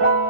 Bye.